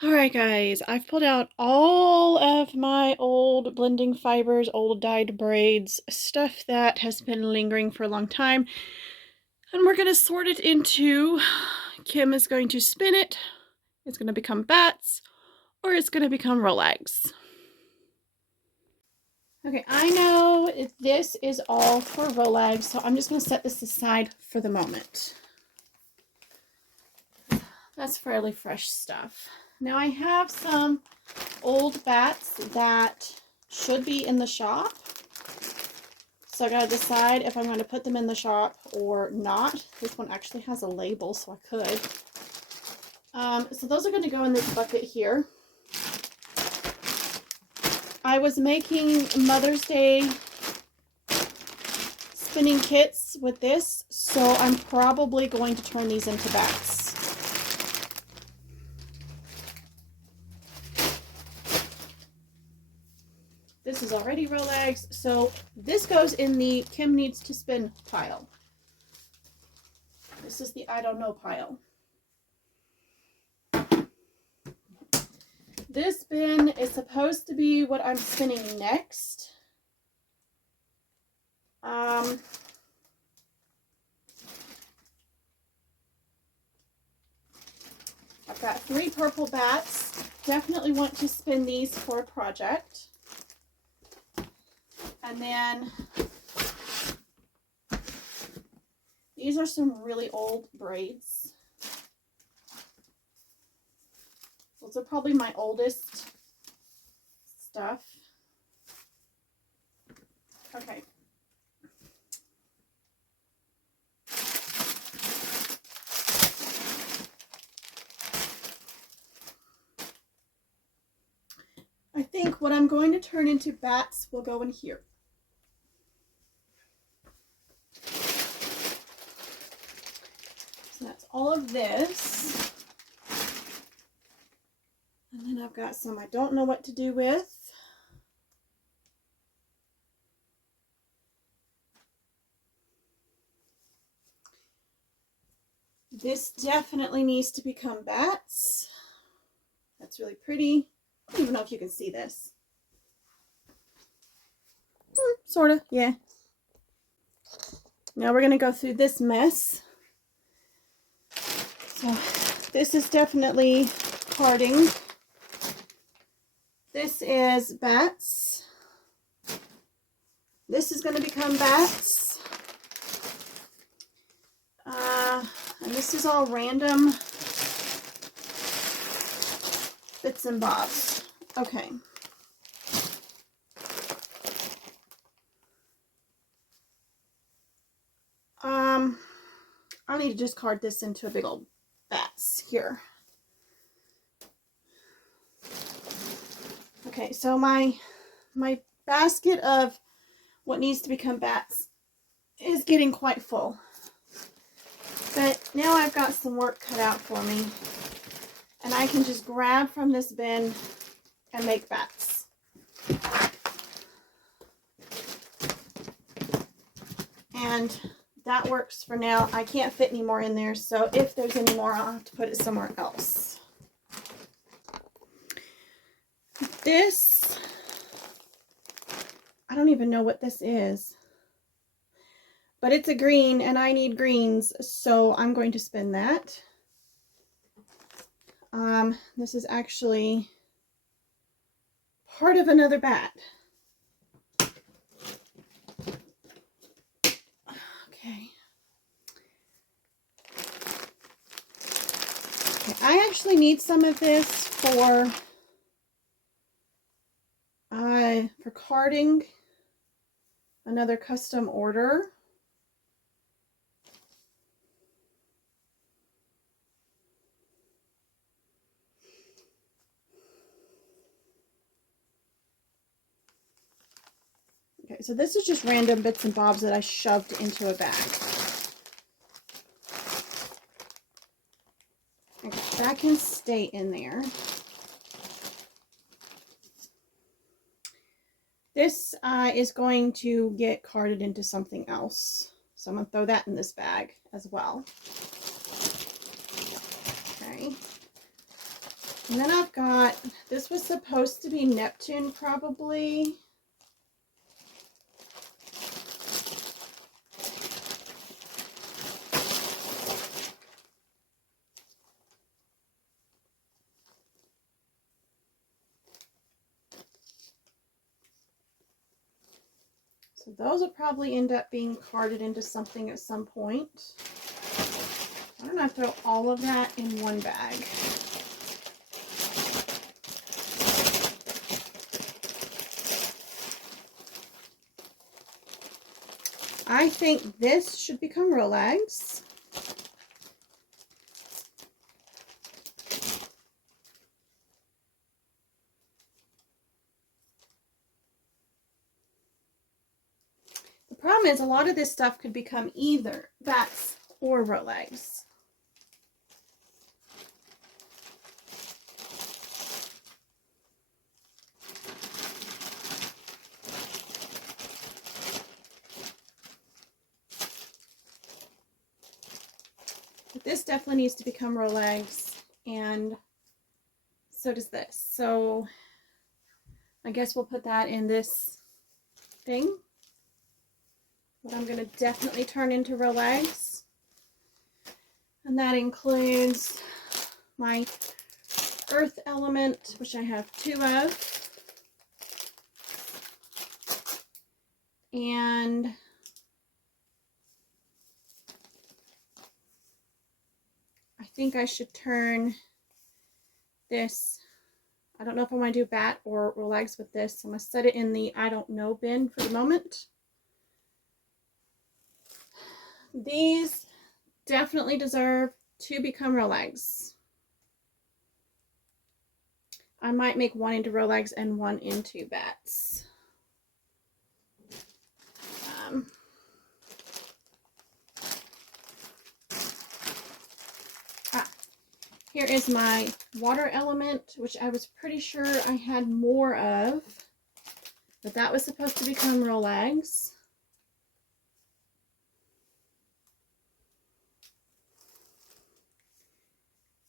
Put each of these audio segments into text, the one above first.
Alright guys, I've pulled out all of my old blending fibers, old dyed braids, stuff that has been lingering for a long time, and we're going to sort it into, Kim is going to spin it, it's going to become bats, or it's going to become Rolex. Okay, I know this is all for Rolex, so I'm just going to set this aside for the moment. That's fairly fresh stuff. Now I have some old bats that should be in the shop. So I gotta decide if I'm going to put them in the shop or not. This one actually has a label, so I could. So those are going to go in this bucket here. I was making Mother's Day spinning kits with this, so I'm probably going to turn these into bats. This is already Rolex, so this goes in the Kim needs to spin pile. This is the I don't know pile. This bin is supposed to be what I'm spinning next. I've got 3 purple bats. Definitely want to spin these for a project. And then these are some really old braids. Those are probably my oldest stuff. Okay. I think what I'm going to turn into bats will go in here. So that's all of this. And then I've got some I don't know what to do with. This definitely needs to become bats. That's really pretty. I don't even know if you can see this. Sort of, yeah. Now we're going to go through this mess. So this is definitely carding. This is bats. This is going to become bats. And this is all random bits and bobs. Okay. I need to just card this into a big old bats here. Okay, so my basket of what needs to become bats is getting quite full. But now I've got some work cut out for me. And I can just grab from this bin and make bats. And that works for now. I can't fit any more in there, so if there's any more, I'll have to put it somewhere else. This, I don't even know what this is. But it's a green, and I need greens, so I'm going to spin that. This is actually part of another bat. Okay. I actually need some of this for carding another custom order. Okay, so this is just random bits and bobs that I shoved into a bag. Okay, that can stay in there. This is going to get carded into something else. So I'm going to throw that in this bag as well. Okay. And then I've got, this was supposed to be Neptune probably. So those will probably end up being carded into something at some point. I'm going to throw all of that in one bag. I think this should become Rolex. The problem is a lot of this stuff could become either bats or Rolex. But this definitely needs to become Rolex, and so does this. So I guess we'll put that in this thing. But I'm going to definitely turn into Rolex. And that includes my earth element, which I have 2 of. And I think I should turn this. I don't know if I want to do bat or Rolex with this. I'm going to set it in the I don't know bin for the moment. These definitely deserve to become Rolex. I might make one into Rolex and one into bats. Here is my water element, which I was pretty sure I had more of, but that was supposed to become Rolex.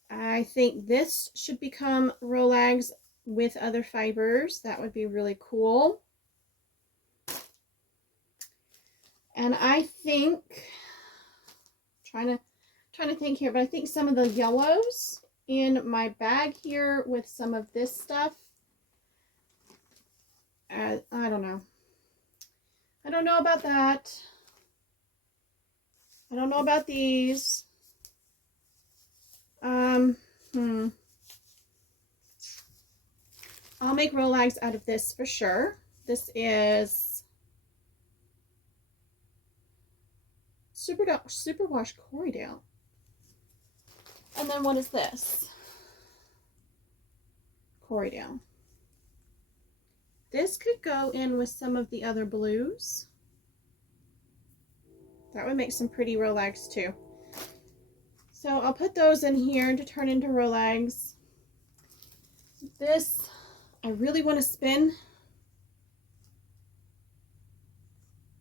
I think this should become Rolex with other fibers. That would be really cool. And I think, trying to think here, but I think some of the yellows in my bag here with some of this stuff, I don't know. I don't know about that. I don't know about these. I'll make Rolex out of this for sure. This is Superwash Corriedale. And then what is this? Corriedale. This could go in with some of the other blues. That would make some pretty Rolex too. So I'll put those in here to turn into Rolex. This, I really want to spin.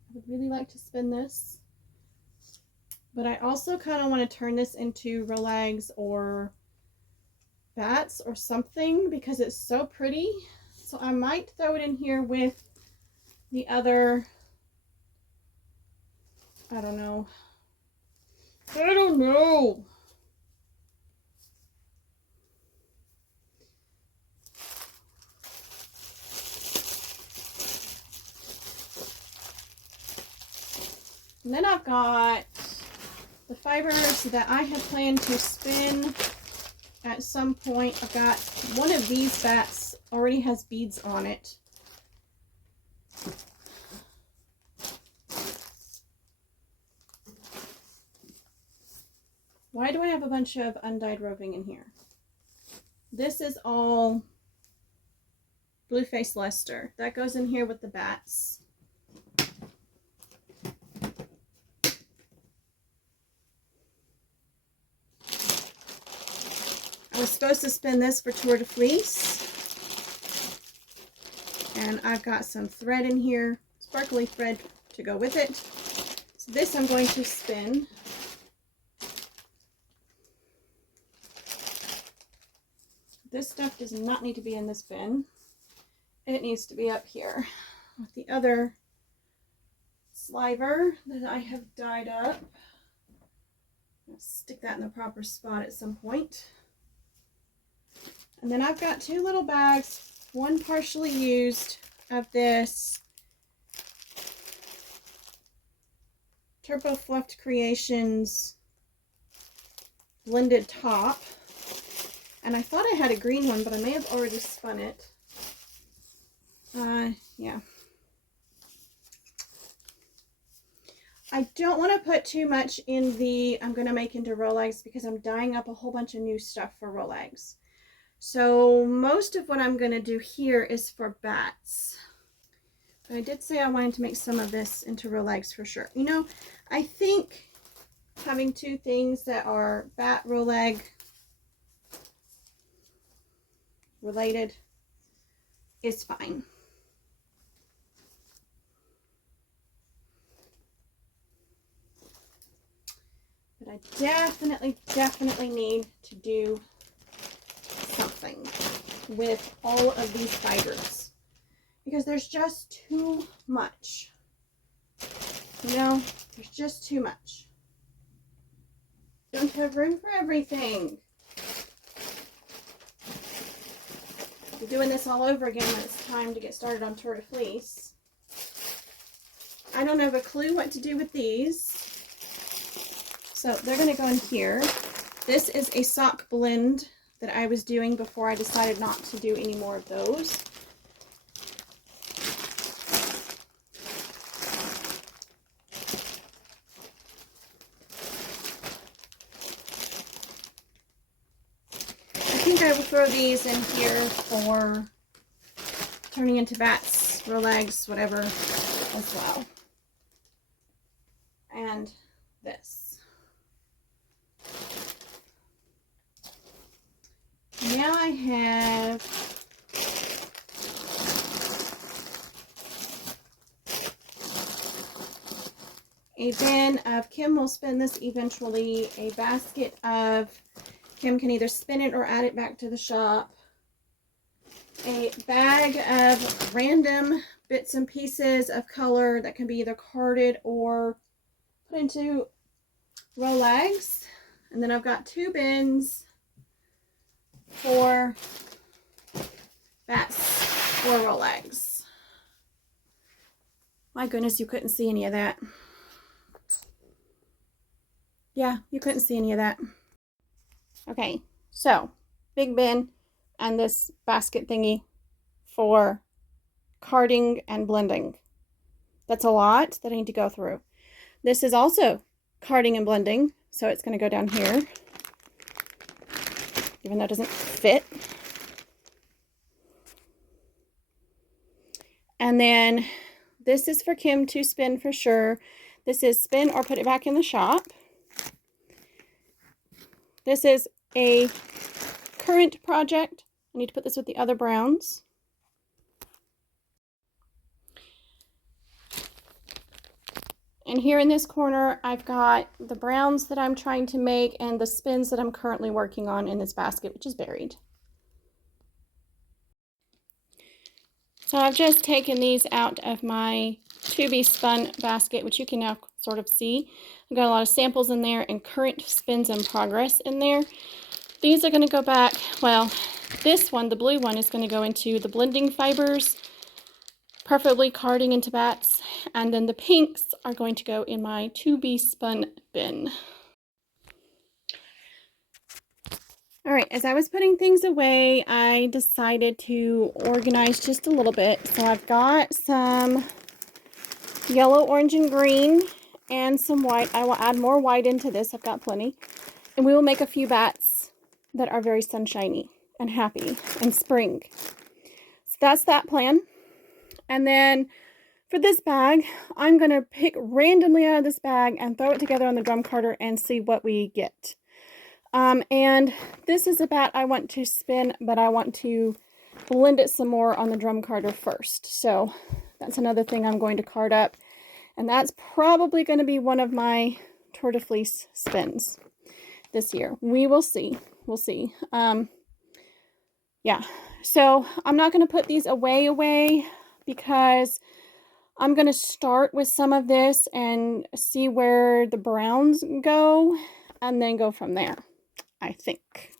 I would really like to spin this. But I also kind of want to turn this into Rolex or bats or something because it's so pretty. So I might throw it in here with the other, I don't know. I don't know. And then I've got the fibers that I have planned to spin at some point. I've got one of these bats already has beads on it. Why do I have a bunch of undyed roving in here? This is all Blue-Faced Leicester. That goes in here with the bats. I was supposed to spin this for Tour de Fleece. And I've got some thread in here, sparkly thread to go with it. So this I'm going to spin. this stuff does not need to be in this bin. It needs to be up here with the other sliver that I have dyed up. I'll stick that in the proper spot at some point. And then I've got 2 little bags, one partially used, of this Turbo Fluffed Creations blended top. And I thought I had a green one, but I may have already spun it. Yeah. I don't want to put too much in the I'm going to make into roll eggs because I'm dyeing up a whole bunch of new stuff for roll eggs. So most of what I'm going to do here is for bats. But I did say I wanted to make some of this into roll eggs for sure. You know, I think having 2 things that are bat roll egg related is fine. But I definitely need to do something with all of these fibers because there's just too much. You know, there's just too much. Don't have room for everything. We're doing this all over again when it's time to get started on Tour de Fleece. I don't have a clue what to do with these. So they're going to go in here. This is a sock blend that I was doing before I decided not to do any more of those. I think I will throw these in here for turning into bats, roll eggs, whatever as well. And this. Now I have a bin of, Kim will spin this eventually, a basket of, Kim can either spin it or add it back to the shop, a bag of random bits and pieces of color that can be either carded or put into roll eggs, and then I've got 2 bins for bats or roll eggs. My goodness, you couldn't see any of that. Yeah, you couldn't see any of that. Okay, so big bin and this basket thingy for carding and blending. That's a lot that I need to go through. This is also carding and blending, so it's going to go down here, even though it doesn't fit. And then this is for Kim to spin for sure. This is spin or put it back in the shop. This is a current project. I need to put this with the other browns. And here in this corner, I've got the browns that I'm trying to make and the spins that I'm currently working on in this basket, which is buried. So I've just taken these out of my to be spun basket, which you can now sort of see. I've got a lot of samples in there and current spins in progress in there. These are going to go back, well, this one, the blue one, is going to go into the blending fibers, preferably carding into bats, and then the pinks are going to go in my to be spun bin. All right, as I was putting things away, I decided to organize just a little bit. So I've got some yellow, orange, and green, and some white. I will add more white into this. I've got plenty. And we will make a few bats that are very sunshiny and happy and spring. So that's that plan. And then for this bag, I'm going to pick randomly out of this bag and throw it together on the drum carder and see what we get. And this is a bat I want to spin, but I want to blend it some more on the drum carder first. So that's another thing I'm going to card up. And that's probably going to be one of my Tour de Fleece spins this year. We will see. We'll see. Yeah, so I'm not going to put these away because I'm going to start with some of this and see where the browns go and then go from there, I think.